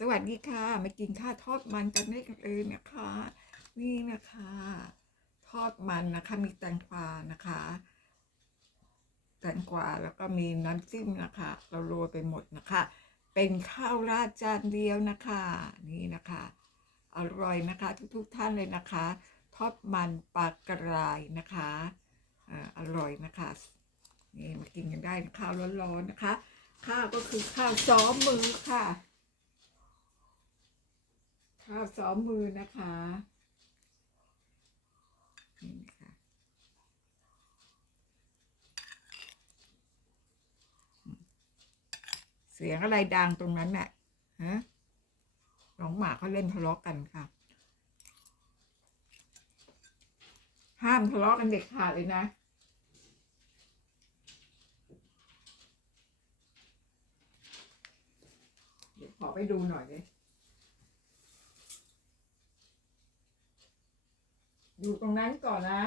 สวัสดีค่ะ มากินข้าวทอดมันกันได้เลยนะคะ นี่นะคะ ทอดมันนะคะ มีแตงกวานะคะ แตงกวาแล้วก็มีน้ำจิ้มนะคะ เราโรยไปหมดนะคะ เป็นข้าวราดจานเดียวนะคะ นี่นะคะ อร่อยนะคะ ทุกๆท่านเลยนะคะ ทอดมันปลากระไรนะคะอร่อยนะคะนี่มากินกันได้นะข้าวร้อนๆนะคะ ข้าวก็คือข้าวซ้อมมือค่ะ ข้าวซ้อมมือนะคะนี่นะคะเสียงอะไรดังตรงนั้นน่ะฮะน้องหมาเขาเล่นทะเลาะกันค่ะ ห้ามทะเลาะกันเด็ดขาดเลยนะเดี๋ยวขอไปดูหน่อยเลย อยู่ตรงนั้นก่อนนะ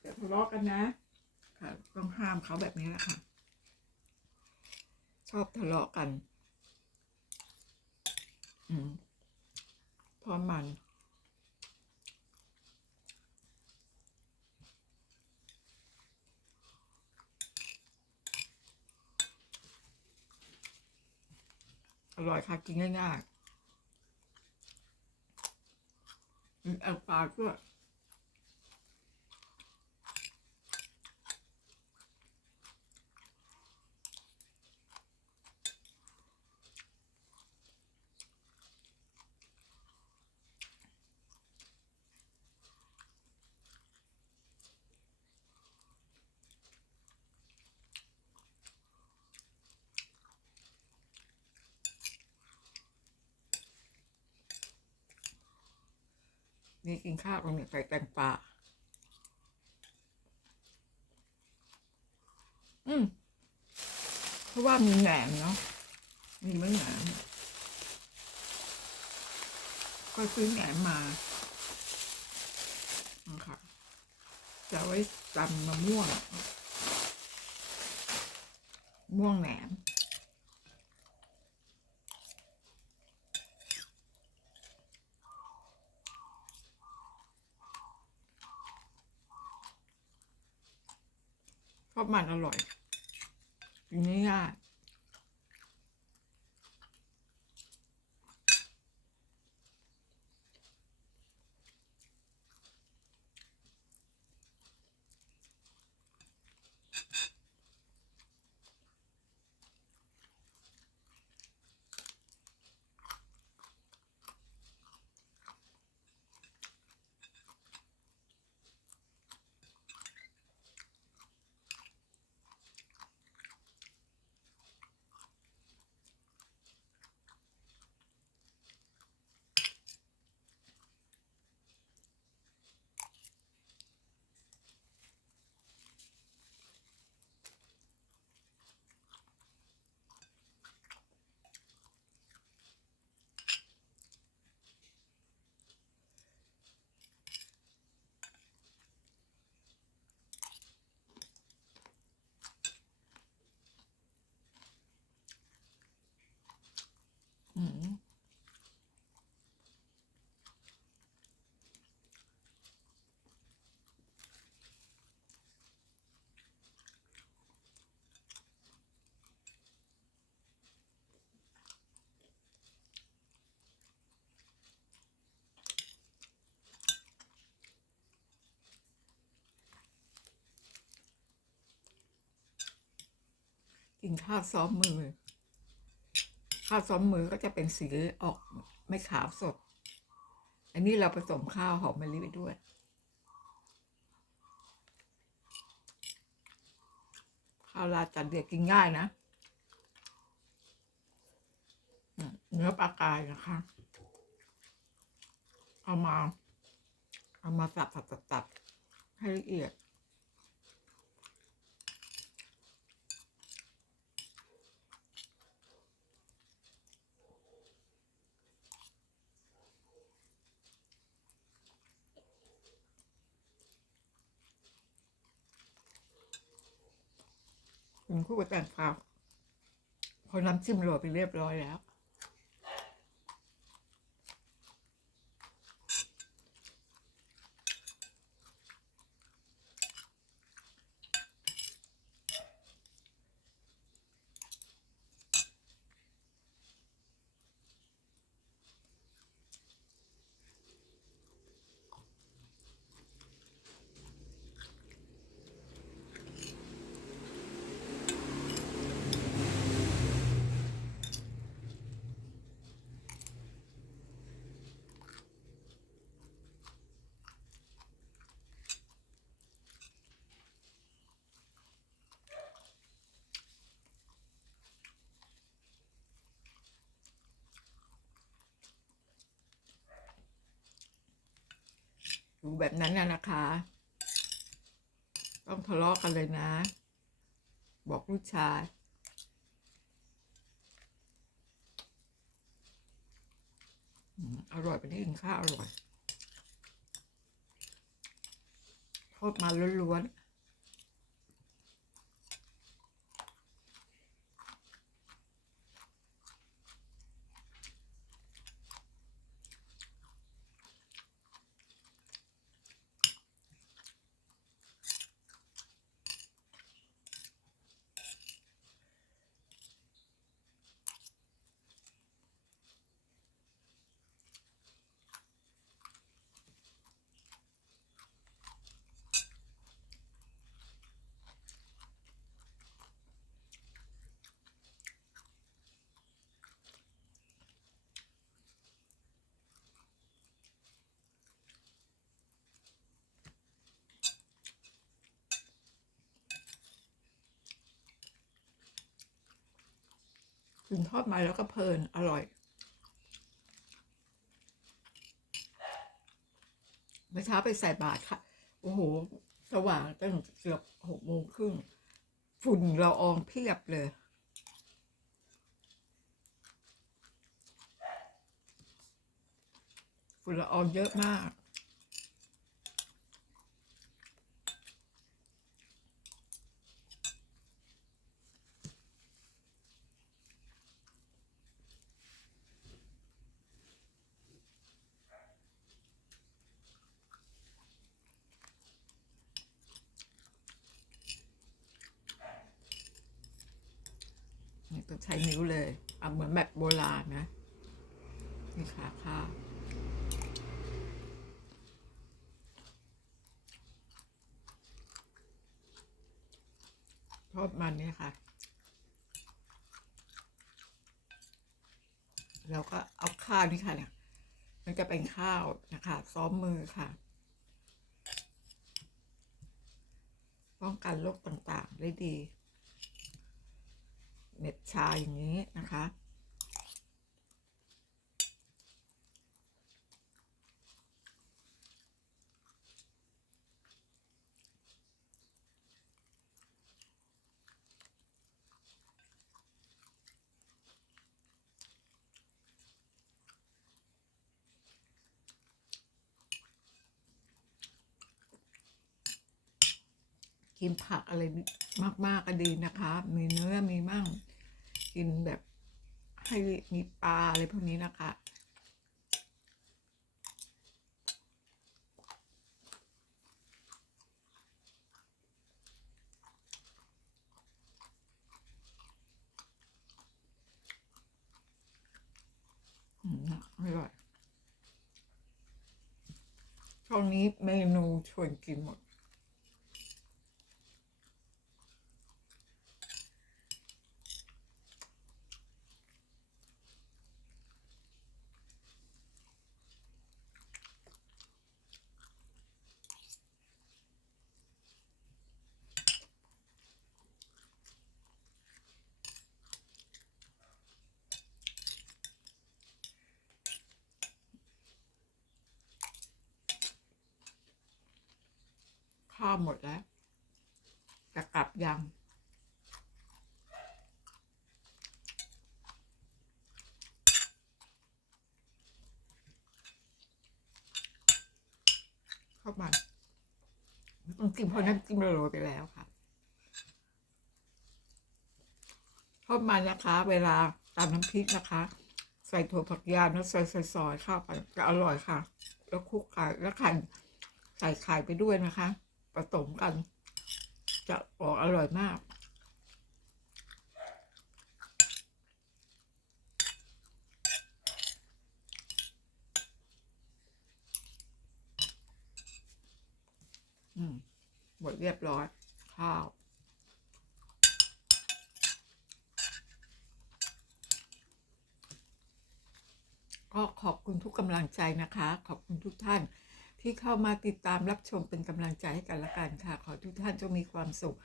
เดี๋ยวทะเลาะกันนะค่ะต้องห้ามเขาแบบนี้แหละค่ะ ชอบทะเลาะกัน อืมทอมัน อร่อยค่ะ กินง่ายๆเอาปลาด้วย นี่กินข้าวตรงนี้ใส่แตงปลาอืมเพราะว่ามีแหนมเนาะมีเมื่อแหนมก็ซื้อแหนมมานะคะจะไว้ตำมะม่วงม่วงแหนม ราะมันอร่อยกินง่าย กินข้าวซ้อมมือ ข้าวซ้อมมือก็จะเป็นสีออกไม่ขาวสด อันนี้เราผสมข้าวหอมมะลิไปด้วยข้าวราดจัดเดียกินง่ายนะเนื้อปลากายนะคะ เอามา เอามาตัดตัดตัดตัดให้ละเอียด กินคู่กับแตงกวาพอน้ำจิ้มโรยไปเรียบร้อยแล้ว อยู่แบบนั้นน่ะนะคะ ต้องทะเลาะกันเลยนะ บอกลูกชายอร่อยไปที่กินข้าวอร่อยทอดมาล้วนๆ กินทอดมาแล้วก็เพลินอร่อยเมื่อเช้าไปใส่บาตรค่ะ โอ้โห สว่างตั้งเกือบหกโมงครึ่ง ฝุ่นละอองเพียบเลย ฝุ่นละอองเยอะมาก นี่ ต้องใช้นิ้วเลยเอาเหมือนแบบโบราณนะนี่ขาข้าวทอดมันเนี่ยค่ะแล้วก็เอาข้าวนี่ค่ะเนี่ย มันจะเป็นข้าวนะคะซ้อมมือค่ะ ป้องกันโรคต่างๆได้ดี เม็ดชาอย่างนี้นะคะ กินผักอะไรมาก ๆ ก็ดีนะคะ มีเนื้อมีมั่ง กินแบบ ให้มีปลาอะไรพวกนี้นะคะอืมอร่อยช่วงนี้เมนูชวนกินหมด ข้าวหมดแล้วจะกลับยังเข้ามันต้องกินเพราะน้ำจิ้มโรยไปแล้วค่ะทอดมันนะคะ เวลาตามน้ำพริกนะคะ ใส่ถั่วผักยาวแล้วซอยๆๆเข้าไปจะอร่อยค่ะ แล้วคลุกไข่แล้วไข่ใส่ไข่ไปด้วยนะคะ ผสมกัน จะออกอร่อยมาก อืมหมดเรียบร้อย ข้าวก็ขอบคุณทุกกำลังใจนะคะ ขอบคุณทุกท่าน ที่เข้ามาติดตามรับชมเป็นกำลังใจให้กันละกันค่ะ ขอทุกท่านจงมีความสุข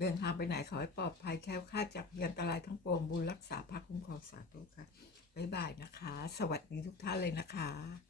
เดินทางไปไหนขอให้ปลอดภัยแคล้วคลาดจากพยันตรายทั้งปวงบุญรักษาพระคุ้มครองสาธุค่ะบ๊ายบายนะคะ สวัสดีทุกท่านเลยนะคะ